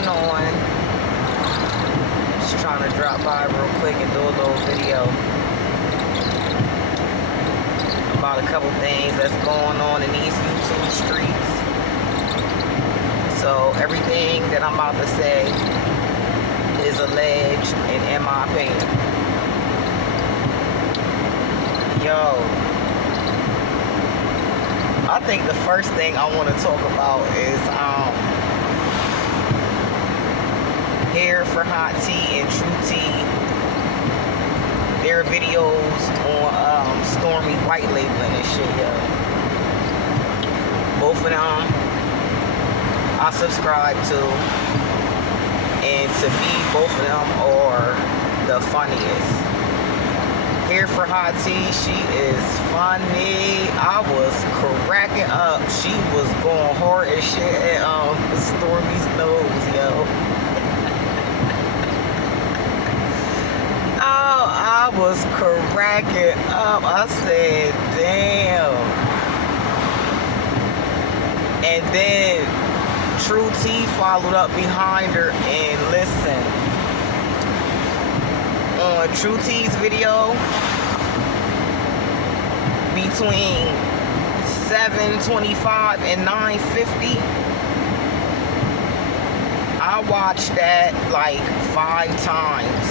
going on? Just trying to drop by real quick and do a little video about a couple things that's going on in these YouTube streets. So everything that I'm about to say is alleged and in my opinion. Yo, I think the first thing I want to talk about is Here for Hot Tea and True Tea. Their videos on Stormi white labeling and shit, yo. Both of them I subscribe to, and to me, both of them are the funniest. Here for Hot Tea, she is funny. I was cracking up. She was going hard as shit at Stormi's nose, yo. Oh, I was cracking up. I said, damn. And then True Tea followed up behind her, and listen. On True Tea's video, between 7:25 and 9:50, I watched that like 5 times,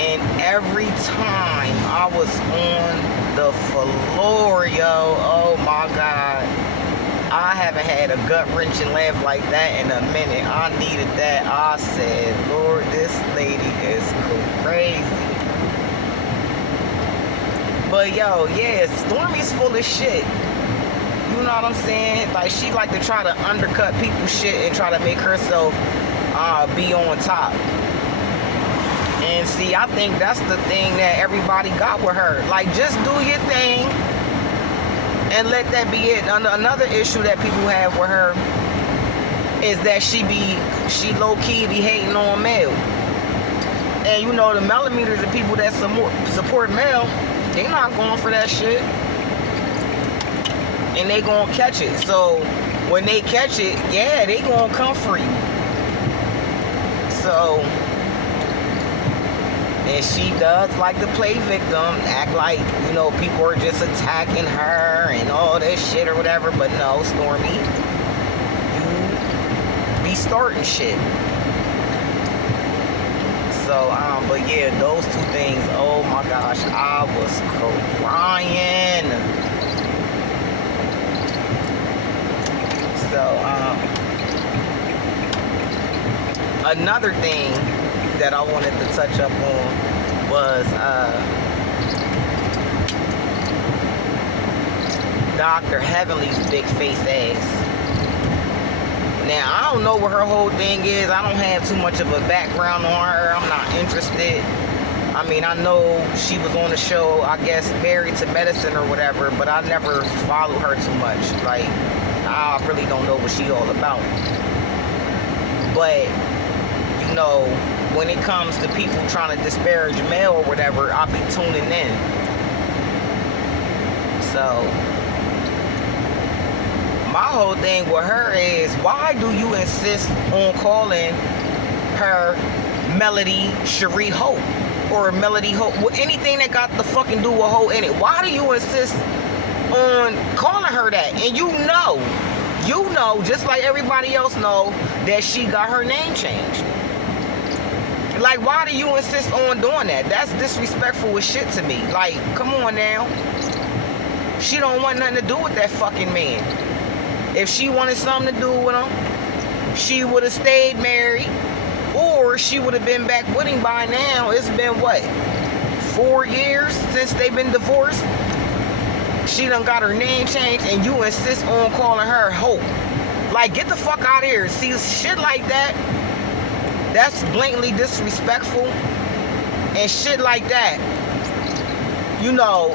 and every time I was on the floor, yo. Oh my God, I haven't had a gut-wrenching laugh like that in a minute. I needed that. I said, Lord, this lady is crazy. But yo, yeah, Stormi's full of shit. You know what I'm saying? Like, she like to try to undercut people's shit and try to make herself be on top. And see, I think that's the thing that everybody got with her. Like, just do your thing and let that be it. Another issue that people have with her is that she low-key be hating on Mel. And you know, the millimeters of people that support Mel, they not going for that shit. And they gonna catch it. So when they catch it, yeah, they gonna come for you. So, and she does like to play victim, act like, you know, people are just attacking her and all this shit or whatever. But no, Stormi, you be starting shit. So, but yeah, those 2 things, oh my gosh, I was crying. So, another thing that I wanted to touch up on was Dr. Heavenly's big face ass. Now, I don't know what her whole thing is. I don't have too much of a background on her. I'm not interested. I mean, I know she was on the show, I guess, Married to Medicine or whatever, but I never followed her too much. Like, I really don't know what she all about. But, you know, when it comes to people trying to disparage Mel or whatever, I'll be tuning in. So, my whole thing with her is, why do you insist on calling her Melody Cherie Hope or Melody Hope? Well, anything that got the fucking do with Hope in it. Why do you insist on calling her that? And you know, just like everybody else know, that she got her name changed. Like, why do you insist on doing that? That's disrespectful as shit to me. Like, come on now. She don't want nothing to do with that fucking man. If she wanted something to do with him, she would have stayed married, or she would have been back with him by now. It's been, what, 4 years since they've been divorced? She done got her name changed, and you insist on calling her Hope. Like, get the fuck out of here. See, shit like that, that's blatantly disrespectful. And shit like that, you know,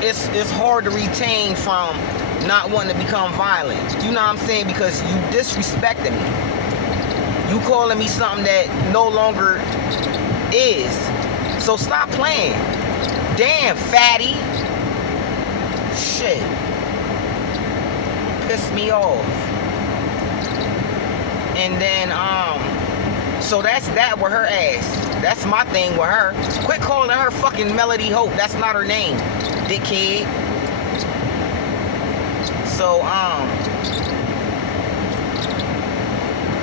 it's hard to retain from not wanting to become violent. You know what I'm saying? Because you disrespecting me. You calling me something that no longer is. So stop playing. Damn, fatty. Shit. Piss me off. And then so that's that with her ass. That's my thing with her. Quit calling her fucking Melody Hope. That's not her name, dickhead. So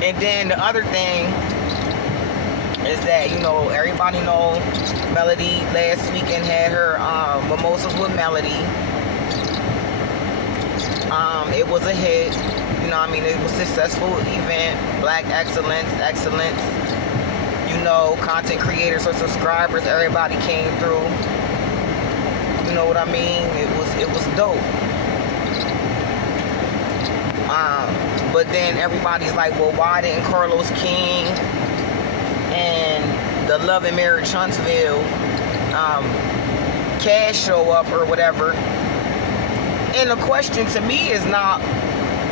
and then the other thing is that, you know, everybody know Melody last weekend had her Mimosas with Melody. It was a hit. You know what I mean? It was a successful event. Black excellence. You know, content creators or subscribers, everybody came through. You know what I mean? It was dope. But then everybody's like, well, why didn't Carlos King and the Love and Marriage Huntsville Cash show up or whatever? And the question to me is not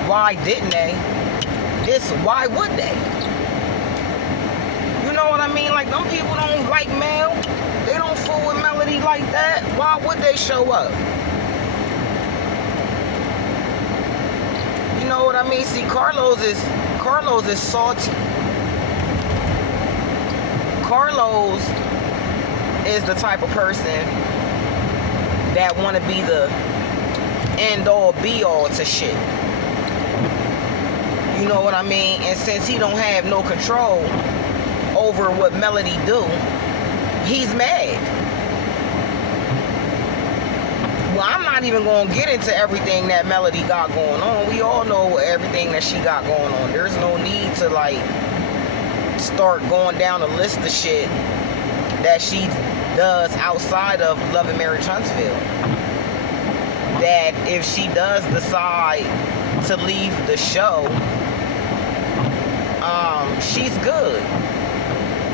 why didn't they? It's why would they? You know what I mean? Like, them people don't like Mel. They don't fool with Melody like that. Why would they show up? You know what I mean? See, Carlos is salty. Carlos is the type of person that want to be the end all be all to shit. You know what I mean? And since he don't have no control over what Melody do, he's mad. Well, I'm not even going to get into everything that Melody got going on. We all know everything that she got going on. There's no need to, like, start going down a list of shit that she does outside of Love and Marriage Huntsville. That if she does decide to leave the show, she's good.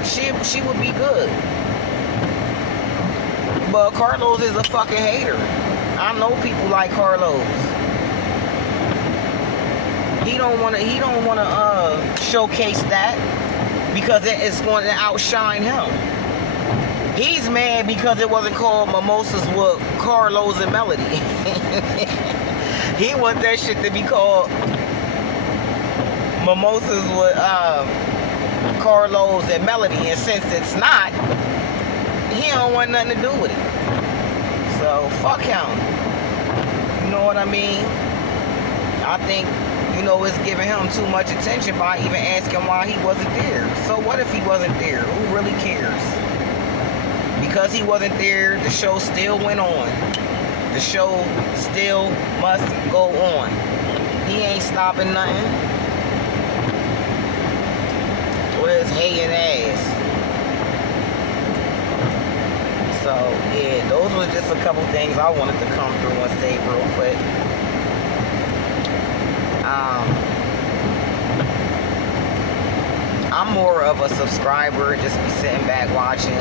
She would be good. But Carlos is a fucking hater. I know people like Carlos. He don't wanna showcase that because it is going to outshine him. He's mad because it wasn't called Mimosas with Carlos and Melody. He want that shit to be called Mimosas with Carlos and Melody, and since it's not, he don't want nothing to do with it. So fuck him. You know what I mean? I think, you know, it's giving him too much attention by even asking why he wasn't there. So what if he wasn't there? Who really cares? Because he wasn't there, the show still went on. The show still must go on. He ain't stopping nothing. With his hating ass. So, yeah, those were just a couple things I wanted to come through and say real quick. I'm more of a subscriber, just be sitting back watching.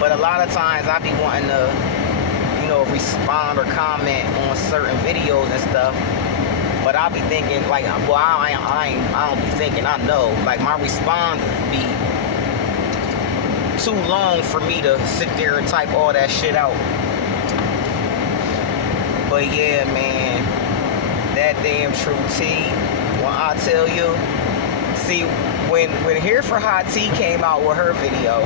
But a lot of times I be wanting to, you know, respond or comment on certain videos and stuff. But I be thinking, like, well, I don't be thinking, I know. Like, my responses be too long for me to sit there and type all that shit out. But yeah, man, that damn True T, when I tell you, see, when Here for Hot Tea came out with her video,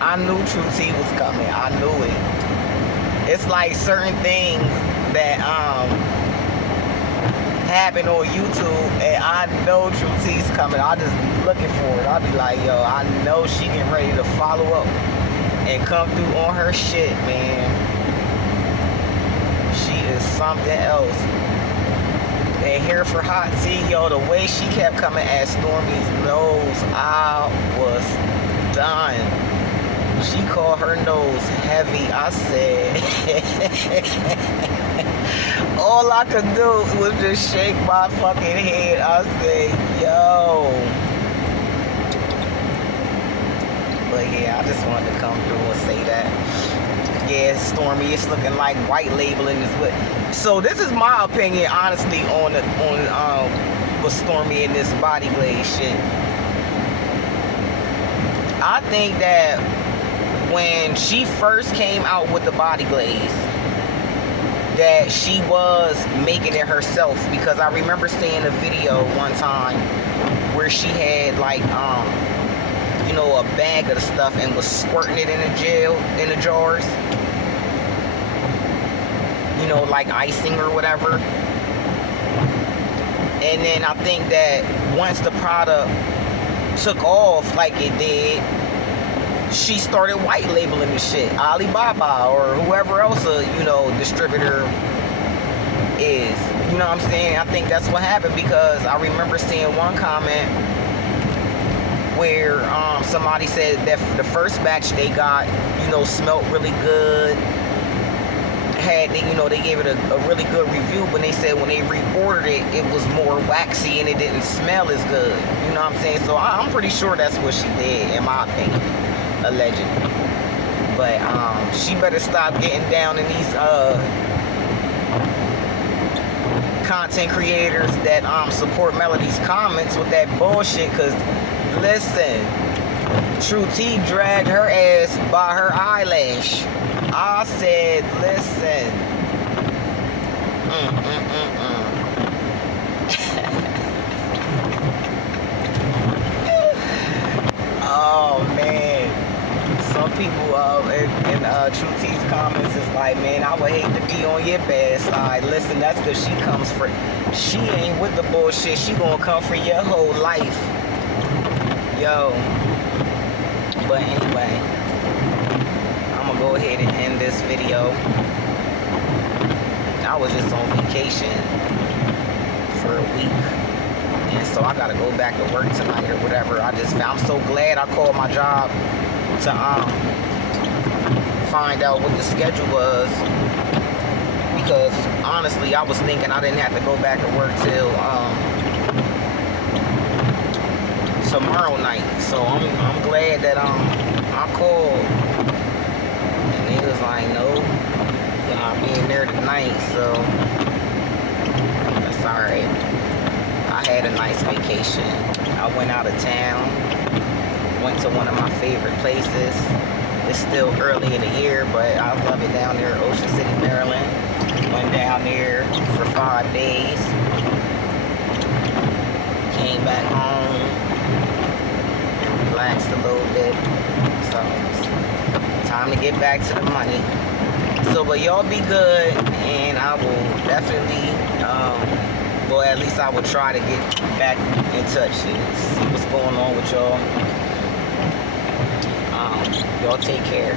I knew True T was coming. I knew it. It's like certain things that happen on YouTube, and I know True T's coming. I'll just be looking for it. I'll be like, yo, I know she getting ready to follow up and come through on her shit, man. She is something else. And Here for Hot Tea, yo, the way she kept coming at Stormi's nose, I was done. She called her nose heavy. I said, all I could do was just shake my fucking head. I said, yo. But yeah, I just wanted to come through and say that. Yeah, Stormi, it's looking like white labeling is what. So this is my opinion, honestly, on with Stormi and this body glaze shit. I think that when she first came out with the body glaze, that she was making it herself, because I remember seeing a video one time where she had like you know, a bag of the stuff and was squirting it in the jars, you know, like icing or whatever. And then I think that once the product took off like it did, she started white labeling the shit. Alibaba or whoever else you know, distributor is. You know what I'm saying? I think that's what happened, because I remember seeing one comment where somebody said that the first batch they got, you know, smelled really good. You know, they gave it a really good review, but they said when they reordered it, it was more waxy and it didn't smell as good. You know what I'm saying? So I'm pretty sure that's what she did, in my opinion, allegedly. But she better stop getting down in these content creators that support Melody's comments with that bullshit, because listen, True T dragged her ass by her eyelash. I said, listen. Oh, man. Some people in True T's comments is like, man, I would hate to be on your bad side. Listen, that's because she comes for... She ain't with the bullshit. She gonna come for your whole life. Yo. But anyway, I'm gonna go ahead and end this video. I was just on vacation for a week, and so I gotta go back to work tonight or whatever. I'm so glad I called my job to find out what the schedule was, because honestly I was thinking I didn't have to go back to work till tomorrow night. So I'm glad that I called, and he was like, no, I'll be in there tonight, so that's alright. I had a nice vacation. I went out of town, went to one of my favorite places. It's still early in the year, but I love it down there, Ocean City, Maryland. Went down there for 5 days. Came back home, relaxed a little bit. So it's time to get back to the money. So, but y'all be good, and I will definitely, well, at least I will try to get back in touch and see what's going on with y'all. Y'all take care.